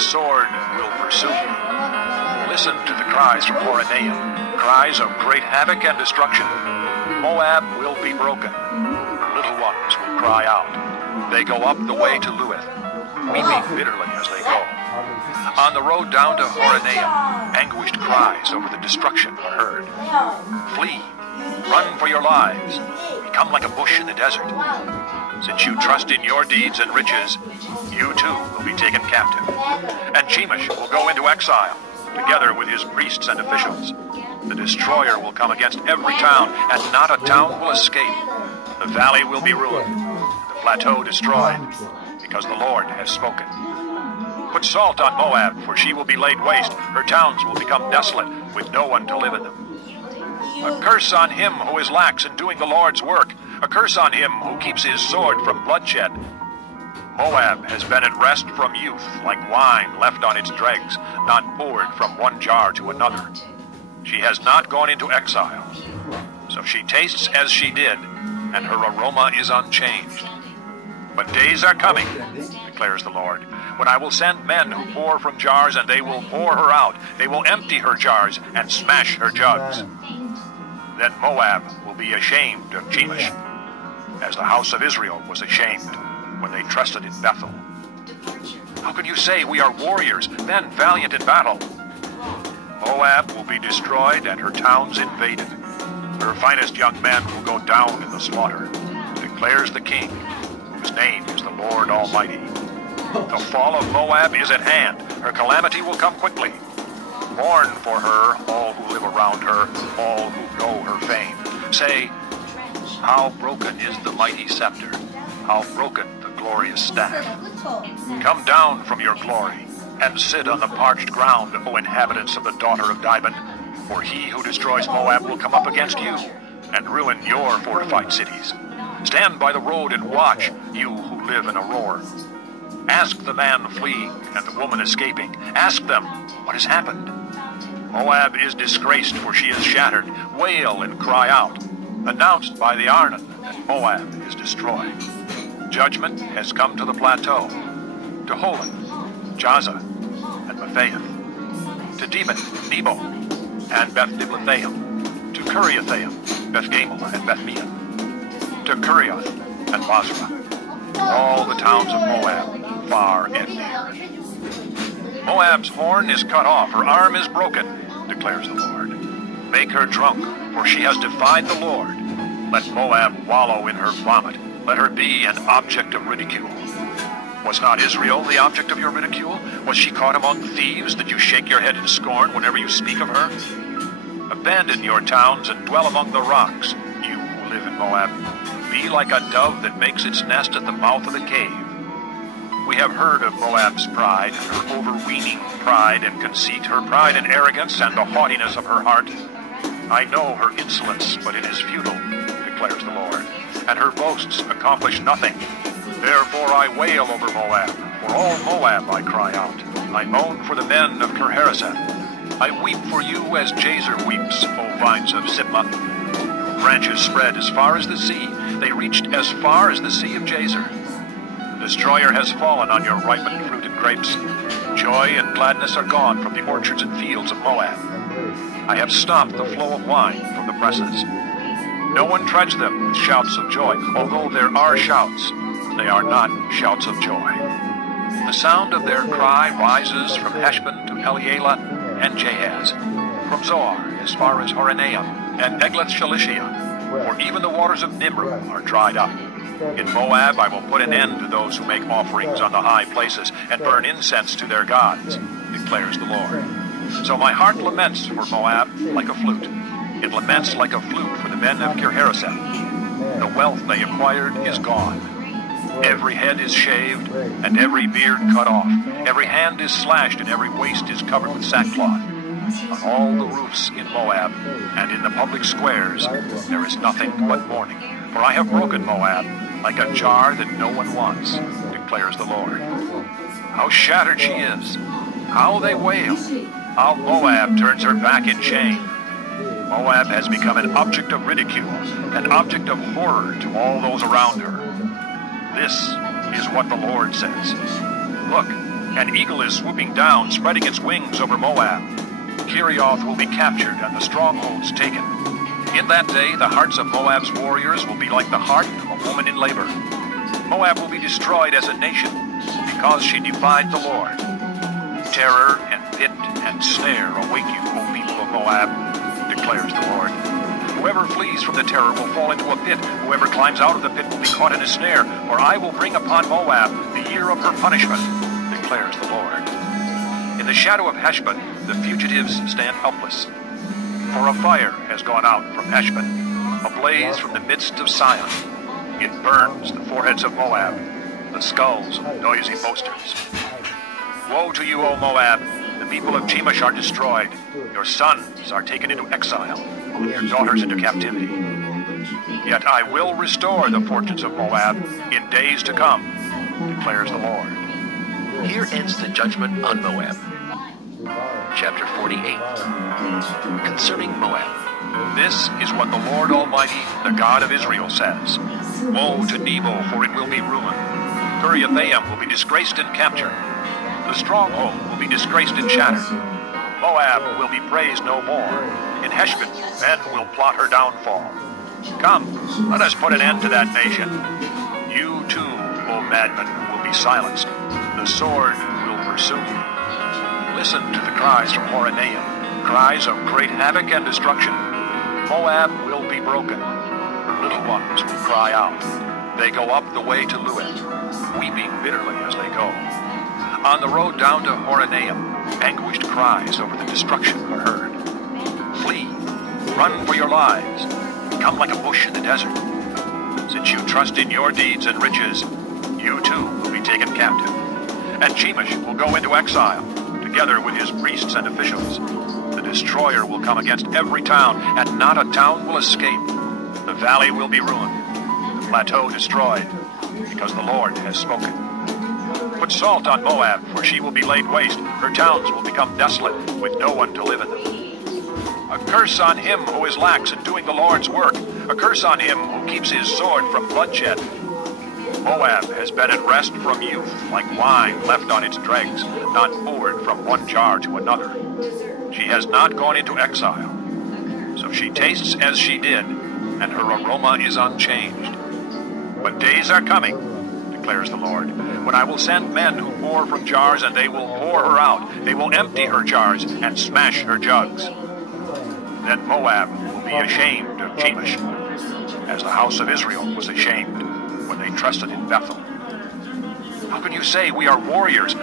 sword will pursue you. Listen to the cries from Horonaim, cries of great havoc and destruction. Moab will be broken. Little ones will cry out. They go up the way to Luith, weeping bitterly as they go. On the road down to Horonaim, anguished cries over the destruction are heard. Flee, run for your lives, become like a bush in the desert. Since you trust in your deeds and riches, you too will be taken captive. And Chemosh will go into exile, together with his priests and officials. The destroyer will come against every town, and not a town will escape. The valley will be ruined, the plateau destroyed, because the Lord has spoken. Put salt on Moab, for she will be laid waste. Her towns will become desolate, with no one to live in them. A curse on him who is lax in doing the Lord's work. A curse on him who keeps his sword from bloodshed. Moab has been at rest from youth, like wine left on its dregs, not poured from one jar to another. She has not gone into exile, so she tastes as she did, and her aroma is unchanged. But days are coming, declares the Lord, when I will send men who pour from jars, and they will pour her out. They will empty her jars and smash her jugs. Then Moab will be ashamed of Chemosh, as the house of Israel was ashamed when they trusted in Bethel. How can you say we are warriors, men valiant in battle? Moab will be destroyed and her towns invaded. Her finest young men will go down in the slaughter, declares the King, whose name is the Lord Almighty. The fall of Moab is at hand. Her calamity will come quickly. Mourn for her, all who live around her, all who know her fame. Say, how broken is the mighty scepter, how broken the glorious staff. Come down from your glory, and sit on the parched ground, O inhabitants of the daughter of Dibon, for he who destroys Moab will come up against you, and ruin your fortified cities. Stand by the road and watch, you who live in Aroer. Ask the man fleeing and the woman escaping. Ask them what has happened. Moab is disgraced, for she is shattered. Wail and cry out. Announced by the Arnon that Moab is destroyed. Judgment has come to the plateau, to Holon, Jaza, and Mephaeth, to Dibon, Nebo, and Beth-Diblathaim, to Kiriathaim, Beth-Gamel, and Beth-Meon, to Kurioth and Basra, all the towns of Moab, far and near. Moab's horn is cut off, her arm is broken, declares the Lord. Make her drunk, for she has defied the Lord. Let Moab wallow in her vomit. Let her be an object of ridicule. Was not Israel the object of your ridicule? Was she caught among thieves that you shake your head in scorn whenever you speak of her? Abandon your towns and dwell among the rocks, you who live in Moab. Be like a dove that makes its nest at the mouth of the cave. We have heard of Moab's pride, her overweening pride and conceit, her pride and arrogance, and the haughtiness of her heart. I know her insolence, but it is futile, declares the Lord, and her boasts accomplish nothing. Therefore I wail over Moab, for all Moab I cry out. I moan for the men of Kirharaseth. I weep for you as Jazer weeps, O vines of Sibmah. Your branches spread as far as the sea. They reached as far as the sea of Jazer. The destroyer has fallen on your ripened fruit and grapes. Joy and gladness are gone from the orchards and fields of Moab. I have stopped the flow of wine from the presses. No one treads them with shouts of joy. Although there are shouts, they are not shouts of joy. The sound of their cry rises from Heshbon to Elealeh and Jahaz, from Zoar as far as Horonaim and Eglath-Shalishah, for even the waters of Nimrah are dried up. In Moab I will put an end to those who make offerings on the high places and burn incense to their gods, declares the Lord. So my heart laments for Moab like a flute. It laments like a flute for the men of Kirharaseth. The wealth they acquired is gone. Every head is shaved, and every beard cut off. Every hand is slashed, and every waist is covered with sackcloth. On all the roofs in Moab, and in the public squares, there is nothing but mourning. For I have broken Moab, like a jar that no one wants, declares the Lord. How shattered she is! How they wail! How Moab turns her back in shame! Moab has become an object of ridicule, an object of horror to all those around her. This is what the Lord says. Look, An eagle is swooping down, spreading its wings over Moab. Kerioth will be captured and the strongholds taken. In that day, the hearts of Moab's warriors will be like the heart of a woman in labor. Moab will be destroyed as a nation because she defied the Lord. Terror and pit and snare await you, O people of Moab, declares the Lord. Whoever flees from the terror will fall into a pit. Whoever climbs out of the pit will be caught in a snare, for I will bring upon Moab the year of her punishment, declares the Lord. In the shadow of Heshbon, the fugitives stand helpless. For a fire has gone out from Heshbon, a blaze from the midst of Sion. It burns the foreheads of Moab, the skulls of noisy boasters. Woe to you, O Moab! The people of Chemosh are destroyed. Your sons are taken into exile, and your daughters into captivity. Yet I will restore the fortunes of Moab in days to come, declares the Lord. Here ends the judgment on Moab. Chapter 48. Concerning Moab. This is what the Lord Almighty, the God of Israel, says. Woe to Nebo, for it will be ruined. Kiriathaim will be disgraced and captured. The stronghold will be disgraced and shattered. Moab will be praised no more. In Heshbon, men will plot her downfall. Come, let us put an end to that nation. You too, O madmen, will be silenced. The sword will pursue you. Listen to the cries from Horonaim, cries of great havoc and destruction. Moab will be broken. Her little ones will cry out. They go up the way to Lued, weeping bitterly as they go. On the road down to Horonaim, anguished cries over the destruction are heard. Flee, run for your lives, become like a bush in the desert. Since you trust in your deeds and riches, you too will be taken captive. And Chemosh will go into exile, together with his priests and officials. The destroyer will come against every town, and not a town will escape. The valley will be ruined, the plateau destroyed, because the Lord has spoken. Put salt on Moab, for she will be laid waste. Her towns will become desolate, with no one to live in them. A curse on him who is lax in doing the Lord's work. A curse on him who keeps his sword from bloodshed. Moab has been at rest from youth, like wine left on its dregs, not poured from one jar to another. She has not gone into exile. So she tastes as she did, and her aroma is unchanged. But days are coming, declares the Lord, when I will send men who pour from jars, and they will pour her out. They will empty her jars and smash her jugs. Then Moab will be ashamed of Chemosh, as the house of Israel was ashamed when they trusted in Bethel. How can you say we are warriors